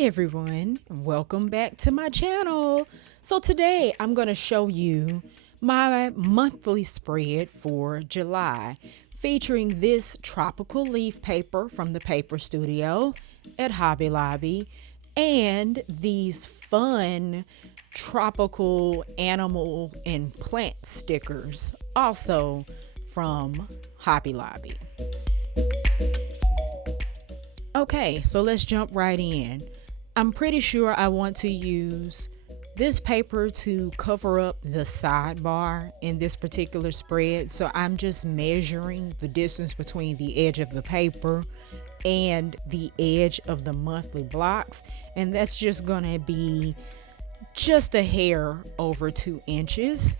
Hi everyone, welcome back to my channel. So today I'm going to show you my monthly spread for July, featuring this tropical leaf paper from the paper studio at Hobby Lobby and these fun tropical animal and plant stickers also from Hobby Lobby. Okay, so let's jump right in. I'm pretty sure I want to use this paper to cover up the sidebar in this particular spread. So I'm just measuring the distance between the edge of the paper and the edge of the monthly blocks. And that's just gonna be just a hair over 2 inches.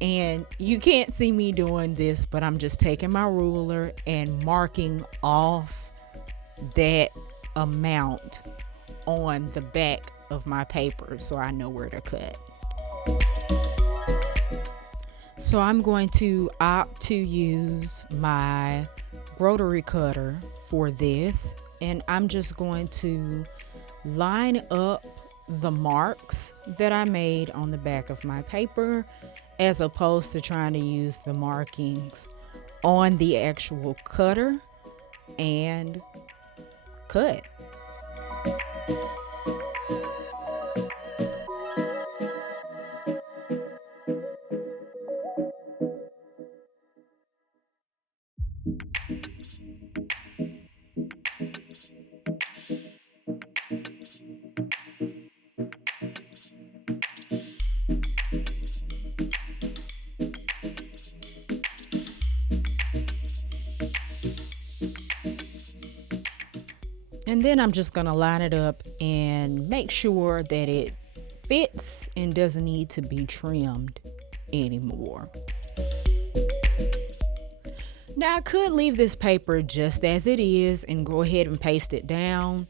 And you can't see me doing this, but I'm just taking my ruler and marking off that amount on the back of my paper so I know where to cut. So I'm going to opt to use my rotary cutter for this, and I'm just going to line up the marks that I made on the back of my paper as opposed to trying to use the markings on the actual cutter and cut. And then I'm just gonna line it up and make sure that it fits and doesn't need to be trimmed anymore. Now I could leave this paper just as it is and go ahead and paste it down,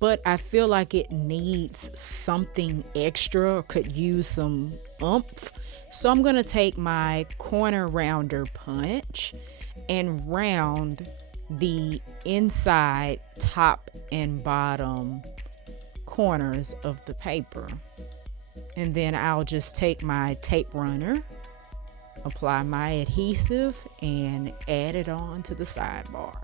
but I feel like it needs something extra or could use some oomph. So I'm gonna take my corner rounder punch and round the inside, top and bottom corners of the paper. And then I'll just take my tape runner, apply my adhesive, and add it on to the sidebar.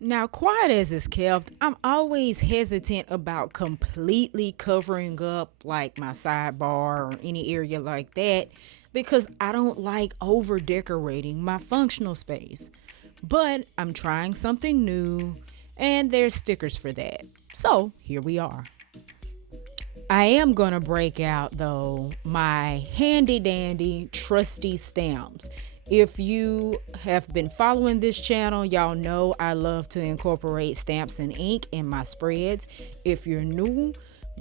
Now, quiet as it's kept, I'm always hesitant about completely covering up like my sidebar or any area like that because I don't like over decorating my functional space. But I'm trying something new and there's stickers for that. So here we are. I am going to break out though my handy dandy trusty stamps. If you have been following this channel, y'all know I love to incorporate stamps and ink in my spreads. If you're new,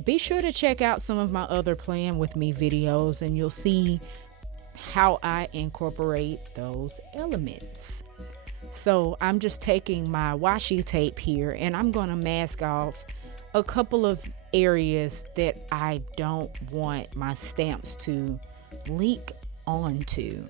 be sure to check out some of my other Plan With Me videos and you'll see how I incorporate those elements. So I'm just taking my washi tape here and I'm going to mask off a couple of areas that I don't want my stamps to leak onto.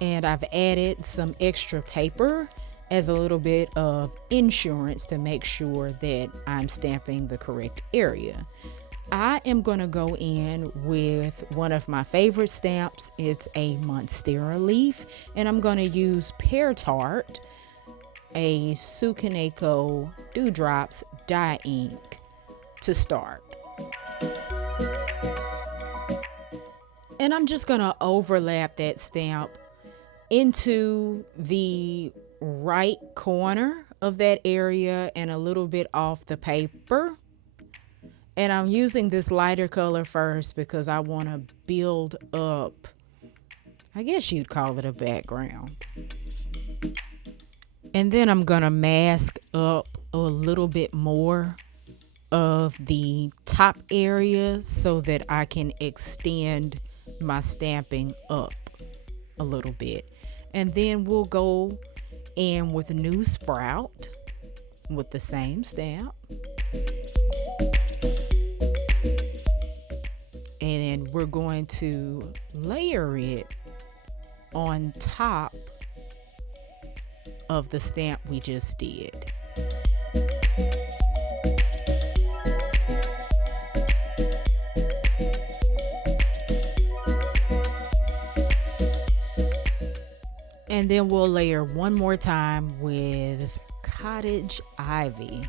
And I've added some extra paper as a little bit of insurance to make sure that I'm stamping the correct area. I am going to go in with one of my favorite stamps. It's a Monstera leaf, and I'm going to use Pear Tart, a Sukaneko Dewdrops dye ink to start. And I'm just going to overlap that stamp into the right corner of that area and a little bit off the paper. And I'm using this lighter color first because I want to build up, I guess you'd call it a background. And then I'm going to mask up a little bit more of the top area so that I can extend my stamping up a little bit. And then we'll go in with a new sprout with the same stamp. And we're going to layer it on top of the stamp we just did. And then we'll layer one more time with cottage ivy.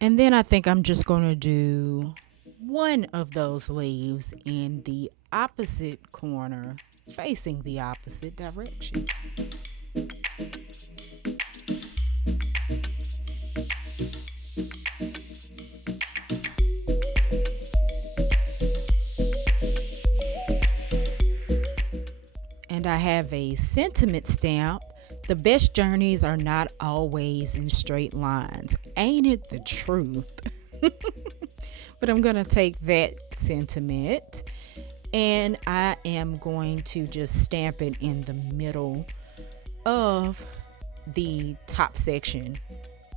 And then I think I'm just going to do one of those leaves in the opposite corner, facing the opposite direction. And I have a sentiment stamp. The best journeys are not always in straight lines. Ain't it the truth? But I'm going to take that sentiment and I am going to just stamp it in the middle of the top section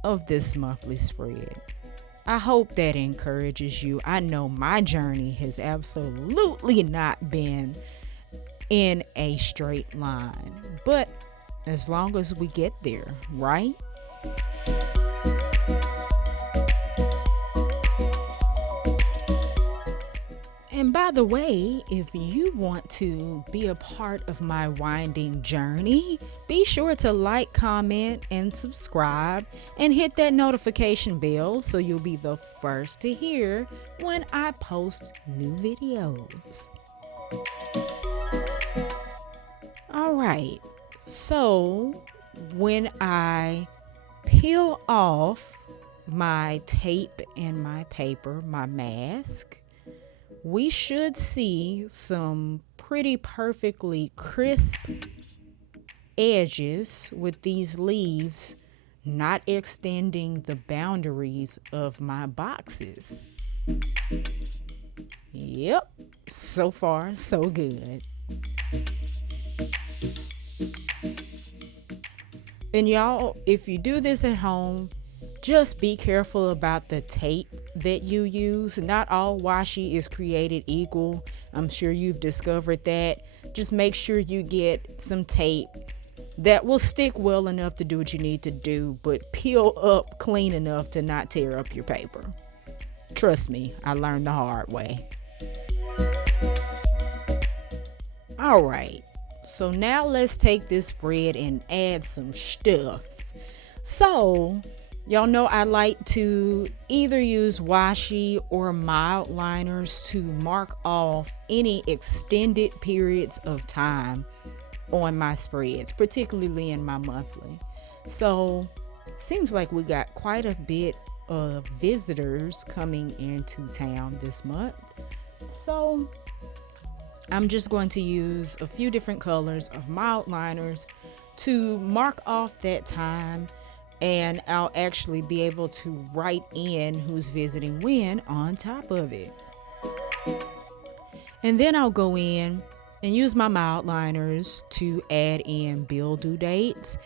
of this monthly spread. I hope that encourages you. I know my journey has absolutely not been in a straight line, but as long as we get there, right? And by the way, if you want to be a part of my winding journey, be sure to like, comment, and subscribe, and hit that notification bell so you'll be the first to hear when I post new videos. All right. So when I peel off my tape and my paper, my mask, we should see some pretty perfectly crisp edges with these leaves not extending the boundaries of my boxes. Yep, so far so good. And y'all, if you do this at home, just be careful about the tape that you use. Not all washi is created equal. I'm sure you've discovered that. Just make sure you get some tape that will stick well enough to do what you need to do, but peel up clean enough to not tear up your paper. Trust me, I learned the hard way. All right. So now let's take this spread and add some stuff. So, y'all know I like to either use washi or mild liners to mark off any extended periods of time on my spreads, particularly in my monthly. So, seems like we got quite a bit of visitors coming into town this month. So, I'm just going to use a few different colors of mild liners to mark off that time, and I'll actually be able to write in who's visiting when on top of it. And then I'll go in and use my mild liners to add in bill due dates.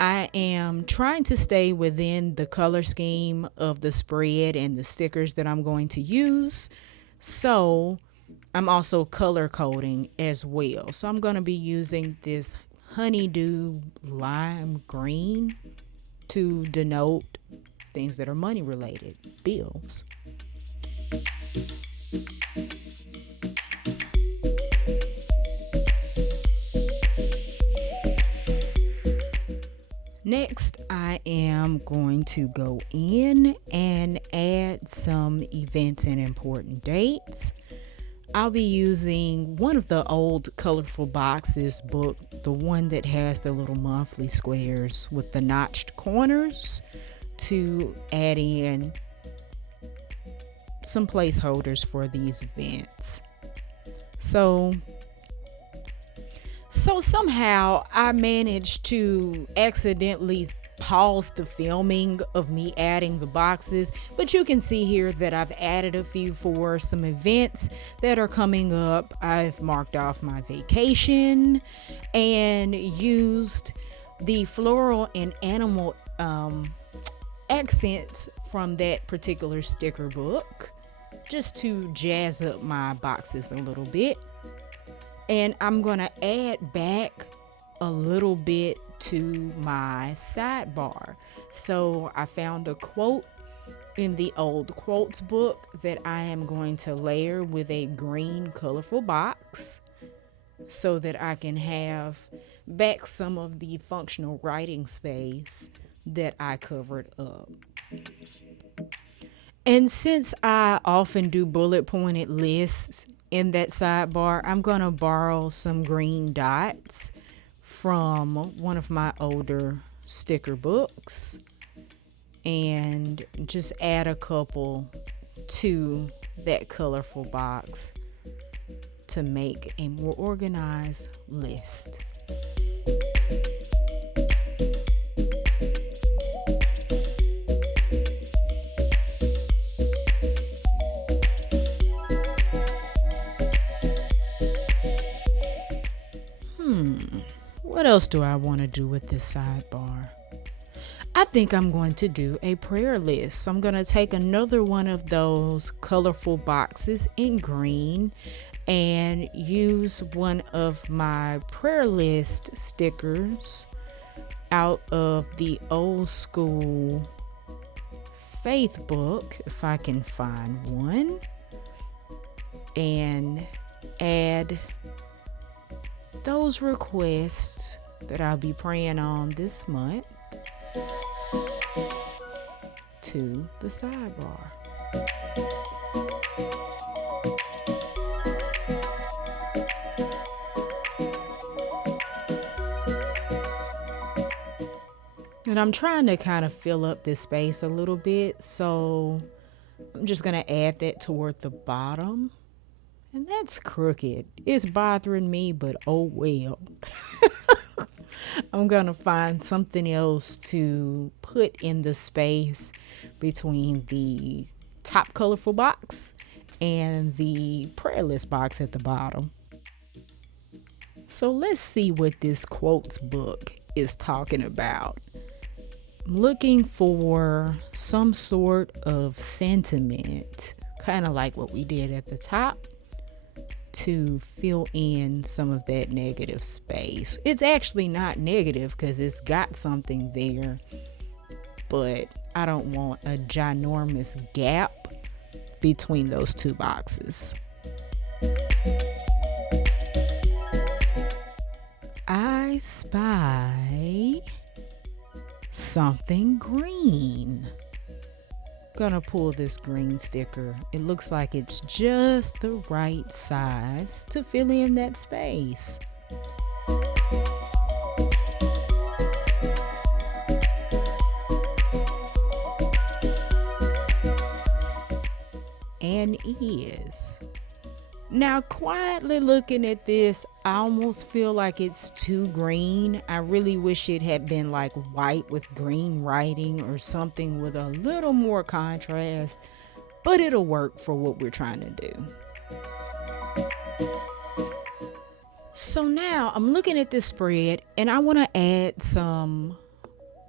I am trying to stay within the color scheme of the spread and the stickers that I'm going to use. So I'm also color coding as well. So I'm going to be using this honeydew lime green to denote things that are money related, bills. Next, I am going to go in and add some events and important dates. I'll be using one of the old Colorful Boxes book, the one that has the little monthly squares with the notched corners, to add in some placeholders for these events. So somehow I managed to accidentally pause the filming of me adding the boxes, but you can see here that I've added a few for some events that are coming up. I've marked off my vacation and used the floral and animal accents from that particular sticker book just to jazz up my boxes a little bit. And I'm going to add back a little bit to my sidebar. So I found a quote in the old quotes book that I am going to layer with a green colorful box so that I can have back some of the functional writing space that I covered up. And since I often do bullet pointed lists in that sidebar, I'm going to borrow some green dots from one of my older sticker books and just add a couple to that colorful box to make a more organized list. What else do I want to do with this sidebar? I think I'm going to do a prayer list. So I'm going to take another one of those colorful boxes in green and use one of my prayer list stickers out of the old school faith book, if I can find one, and add those requests that I'll be praying on this month to the sidebar. And I'm trying to kind of fill up this space a little bit, so I'm just going to add that toward the bottom. And that's crooked. It's bothering me, but oh well. I'm going to find something else to put in the space between the top colorful box and the prayer list box at the bottom. So let's see what this quotes book is talking about. I'm looking for some sort of sentiment, kind of like what we did at the top, to fill in some of that negative space. It's actually not negative because it's got something there, but I don't want a ginormous gap between those two boxes. I spy something green. Gonna pull this green sticker. It looks like it's just the right size to fill in that space. And is. Now, quietly looking at this, I almost feel like it's too green. I really wish it had been like white with green writing or something with a little more contrast, but it'll work for what we're trying to do. So now I'm looking at this spread and I want to add some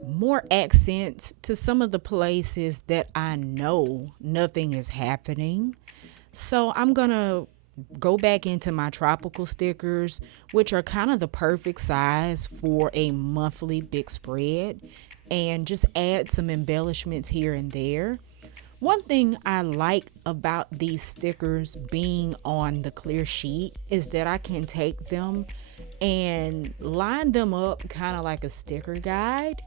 more accents to some of the places that I know nothing is happening. So I'm going to go back into my tropical stickers, which are kind of the perfect size for a monthly big spread, and just add some embellishments here and there. One thing I like about these stickers being on the clear sheet is that I can take them and line them up kind of like a sticker guide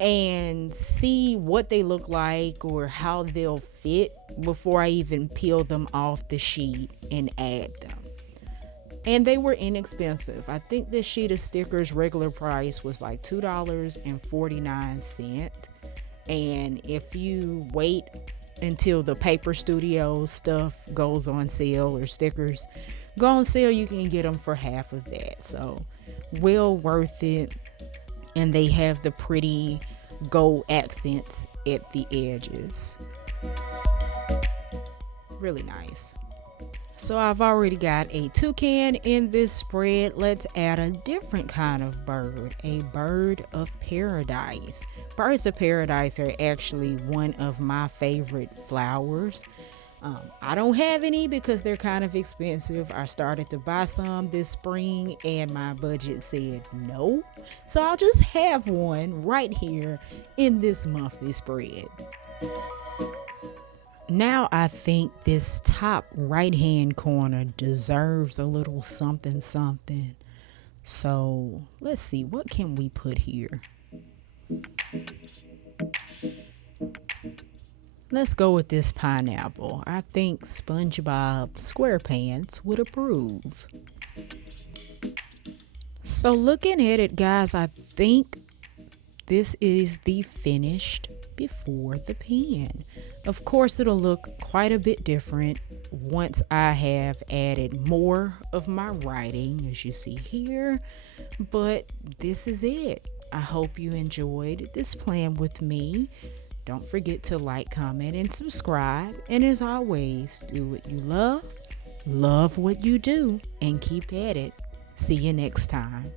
and see what they look like or how they'll fit before I even peel them off the sheet and add them. And they were inexpensive. I think this sheet of stickers regular price was like $2.49. And if you wait until the Paper Studio stuff goes on sale, or stickers go on sale, you can get them for half of that. So well worth it. And they have the pretty gold accents at the edges. Really nice. So I've already got a toucan in this spread. Let's add a different kind of bird, a bird of paradise. Birds of paradise are actually one of my favorite flowers. I don't have any because they're kind of expensive. I started to buy some this spring and my budget said no. So I'll just have one right here in this monthly spread. Now I think this top right hand corner deserves a little something something. So let's see, what can we put here? Let's go with this pineapple. I think SpongeBob SquarePants would approve. So looking at it, guys, I think this is the finished before the pen. Of course, it'll look quite a bit different once I have added more of my writing, as you see here. But this is it. I hope you enjoyed this plan with me. Don't forget to like, comment, and subscribe. And as always, do what you love what you do, and keep at it. See you next time.